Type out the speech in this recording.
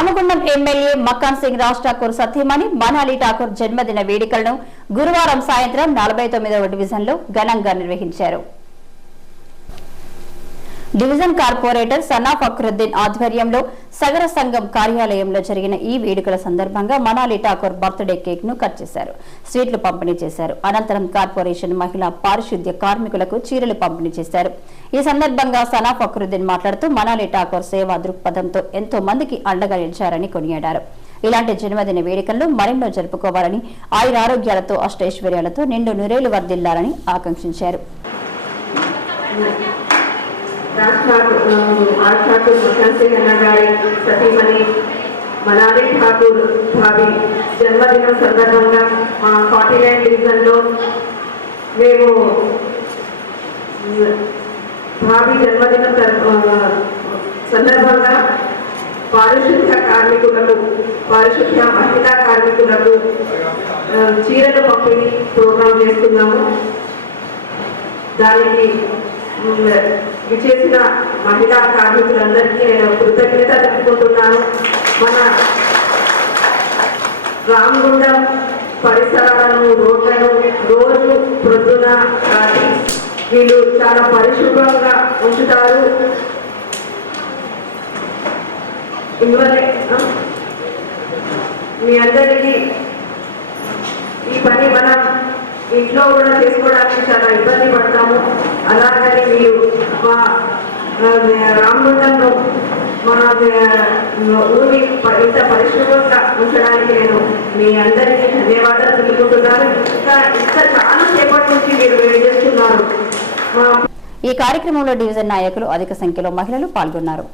Ramagundam MLA Makkan Singh Raj Thakur Satyamani Manali Thakur జన్మదిన వేడుకలను గురువారం సాయంత్రం నలభై తొమ్మిదవ డివిజన్లో ఘనంగా నిర్వహించారు. డివిజన్ కార్పొరేటర్ సన్నా ఫక్రుద్దీన్ ఆధ్వర్యంలో సగర సంఘం కార్యాలయంలో జరిగిన ఈ వేడుకల సందర్భంగా మనాలి ఠాకూర్ బర్త్డే కేక్ను కట్ చేశారు. స్వీట్లు పంపిణీ చేశారు. అనంతరం కార్పొరేషన్ మహిళా పారిశుద్ధ్య కార్మికులకు చీరలు పంపిణీ చేశారు. ఈ సందర్భంగా సనా ఫక్రుద్దీన్ మాట్లాడుతూ మనాలి ఠాకూర్ సేవా దృక్పథంతో ఎంతో మందికి అండగా నిలిచారని కొనియాడారు. ఇలాంటి జన్మదిన వేడుకల్లో మరెన్నో జరుపుకోవాలని ఆయన ఆరోగ్యాలతో అష్టైశ్వర్యాలతో నిండు నురేలు వర్దిల్లాలని ఆకాంక్షించారు. రాజ్ ఠాకూర్ ఠాకూర్ ముఖాన్ అన్న గారి సతీమణి మనాలి ఠాకూర్ భావి జన్మదినం సందర్భంగా మా ఫార్టీ నైన్ డివిజన్లో మేము భావి జన్మదిన సందర్భంగా పారిశుద్ధ్య కార్మికులకు పారిశుద్ధ్య మహిళా కార్మికులకు చీరలు పంపిణీ ప్రోగ్రాం చేస్తున్నాము. దానికి చేసిన మహిళా కార్మికులందరికీ నేను కృతజ్ఞత తెలుపుకుంటున్నాను. మన రామగుండం పరిసరాలను రోడ్లను రోజు ప్రొద్దున రాత్రి వీళ్ళు చాలా పరిశుభ్రంగా ఉంచుతారు. ఇందువల్లే మీ అందరికీ ఈ పని మనం ఇంట్లో కూడా చేసుకోవడానికి చాలా ఇబ్బంది పడతాము. అలాగని మీరు మా రామగుండంలో మన ఆ, ఊరిని ఇంత పరిశుభ్రంగా ఉంచడానికి నేను మీ అందరికీ ధన్యవాదాలు తెలుపుకుంటున్నాను ఇంకా ఇంత చాలా సేపటి నుంచి మీరు వెయిట్ చేస్తున్నారు. ఈ కార్యక్రమంలో డివిజన్ నాయకులు అధిక సంఖ్యలో మహిళలు పాల్గొన్నారు.